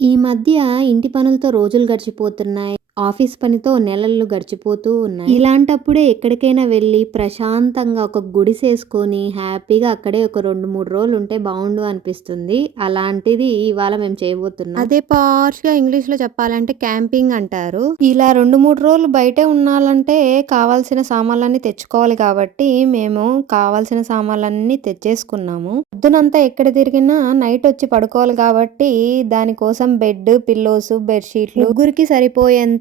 ఈ మధ్య ఇంటి పనులతో రోజులు గడిచిపోతున్నాయి. ఆఫీస్ పనితో నెలలు గడిచిపోతూ ఉన్నాయి. ఇలాంటప్పుడే ఎక్కడికైనా వెళ్ళి ప్రశాంతంగా ఒక గుడిసేసుకొని హ్యాపీగా అక్కడే ఒక 2, 3 రోజులు ఉంటే బావుండు అనిపిస్తుంది. అలాంటిది ఇవాళ మేము చేయబోతున్నాం. అదే పాష్‌గా ఇంగ్లీష్‌లో చెప్పాలంటే క్యాంపింగ్ అంటారు. ఇలా 2, 3 రోజులు బయటే ఉండాలంటే కావాల్సిన సామాన్లన్నీ తెచ్చుకోవాలి కాబట్టి మేము కావాల్సిన సామాన్లన్నీ తెచ్చేసుకున్నాము. పొద్దునంతా ఎక్కడ తిరిగినా నైట్ వచ్చి పడుకోవాలి కాబట్టి దానికోసం బెడ్, పిల్లోస్, బెడ్‌షీట్లు ముగ్గురికి సరిపోయేంత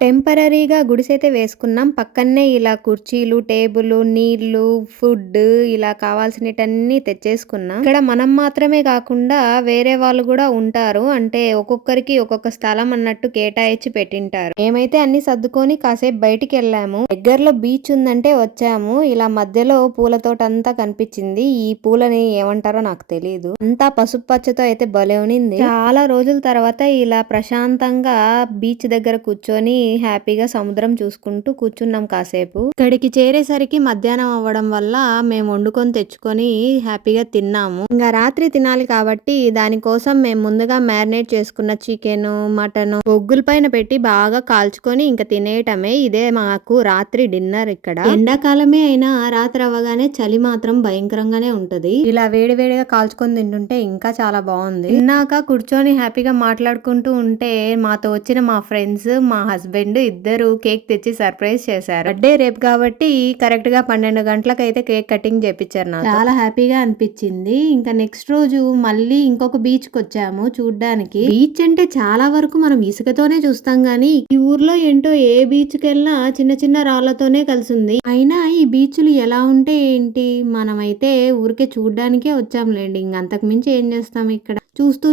టెంపరరీగా గుడిసైతే వేసుకున్నాం. పక్కనే ఇలా కుర్చీలు, టేబుల్, నీళ్లు, ఫుడ్ ఇలా కావాల్సినటన్నీ తెచ్చేసుకున్నాం. ఇక్కడ మనం మాత్రమే కాకుండా వేరే వాళ్ళు కూడా ఉంటారు. అంటే ఒక్కొక్కరికి ఒక్కొక్క స్థలం అన్నట్టు కేటాయించి పెట్టింటారు. మేమైతే అన్ని సర్దుకొని కాసేపు బయటికి వెళ్ళాము. దగ్గరలో బీచ్ ఉందంటే వచ్చాము. ఇలా మధ్యలో పూల తోట అంతా కనిపించింది. ఈ పూలని ఏమంటారో నాకు తెలియదు. అంతా పసుపు పచ్చతో అయితే భలే ఉనింది. చాలా రోజుల తర్వాత ఇలా ప్రశాంతంగా బీచ్ దగ్గర కూర్చొని హ్యాపీగా సముద్రం చూసుకుంటూ కూర్చున్నాం కాసేపు. ఇక్కడికి చేరేసరికి మధ్యాహ్నం అవ్వడం వల్ల మేము వండుకొని తెచ్చుకొని హ్యాపీగా తిన్నాము. ఇంకా రాత్రి తినాలి కాబట్టి దానికోసం మేము ముందుగా మ్యారినేట్ చేసుకున్న చికెన్, మటన్ బొగ్గుల పైన పెట్టి బాగా కాల్చుకొని ఇంకా తినేయటమే. ఇదే మాకు రాత్రి డిన్నర్. ఇక్కడ ఎండాకాలమే అయినా రాత్రి అవ్వగానే చలి మాత్రం భయంకరంగానే ఉంటది. ఇలా వేడివేడిగా కాల్చుకొని తింటుంటే ఇంకా చాలా బాగుంది. తిన్నాక కూర్చొని హ్యాపీగా మాట్లాడుకుంటూ ఉంటే మాతో వచ్చిన మా ఫ్రెండ్స్, మా హస్బెండ్ ఇద్దరు కేక్ తెచ్చి సర్ప్రైజ్ చేశారు. బర్త్డే రేపు కాబట్టి కరెక్ట్ గా 12 గంటలకైతే కేక్ కటింగ్ చేపించారు. నాకు చాలా హ్యాపీగా అనిపించింది. ఇంకా నెక్స్ట్ రోజు మళ్ళీ ఇంకొక బీచ్ కి వచ్చాము చూడ్డానికి. బీచ్ అంటే చాలా వరకు మనం ఇసుకతోనే చూస్తాం గానీ ఈ ఊర్లో ఏంటో ఏ బీచ్ కి వెళ్ళినా చిన్న చిన్న రాళ్లతోనే కలిసింది. అయినా ఈ బీచ్లు ఎలా ఉంటే ఏంటి, మనమైతే ఊరికే చూడ్డానికే వచ్చాంలేండి. ఇంకంతకు మించి ఏం చేస్తాం ఇక్కడ.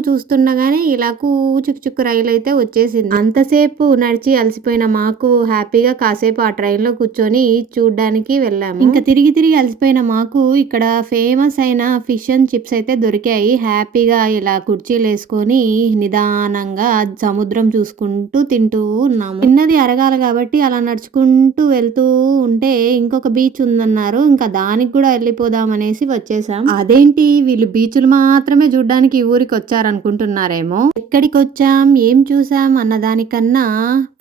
చూస్తుండగానే ఇలా చుక్కు రైలు అయితే వచ్చేసింది. అంతసేపు నడిచి అలసిపోయిన మాకు హ్యాపీగా కాసేపు ఆ ట్రైన్ లో కూర్చొని చూడ్డానికి వెళ్ళాము. ఇంకా తిరిగి అలసిపోయిన మాకు ఇక్కడ ఫేమస్ అయిన ఫిష్ అండ్ చిప్స్ అయితే దొరికాయి. హ్యాపీగా ఇలా కుర్చీలు వేసుకొని నిదానంగా సముద్రం చూసుకుంటూ తింటూ ఉన్నాము. తిన్నది అరగాలి కాబట్టి అలా నడుచుకుంటూ వెళ్తూ ఉంటే ఇంకొక బీచ్ ఉందన్నారు. ఇంకా దానికి కూడా వెళ్ళిపోదాం అనేసి వచ్చేసాం. అదేంటి వీళ్ళు బీచ్లు మాత్రమే చూడ్డానికి ఈ ఊరికి వచ్చారనుకుంటున్నారేమో. ఎక్కడికి వచ్చాం, ఏం చూసాం అన్నదానికన్నా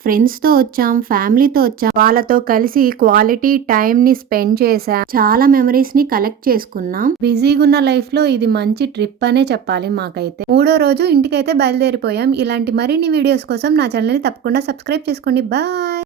ఫ్రెండ్స్ తో వచ్చాం, ఫ్యామిలీతో వచ్చాం. వాళ్ళతో కలిసి క్వాలిటీ టైం ని స్పెండ్ చేసాం. చాలా మెమరీస్ ని కలెక్ట్ చేసుకున్నాం. బిజీగా ఉన్న లైఫ్ లో ఇది మంచి ట్రిప్ అనే చెప్పాలి మాకైతే. 3వ రోజు ఇంటికైతే బయలుదేరిపోయాం. ఇలాంటి మరిన్ని వీడియోస్ కోసం నా ఛానల్ ని తప్పకుండా సబ్స్క్రైబ్ చేసుకోండి. బాయ్.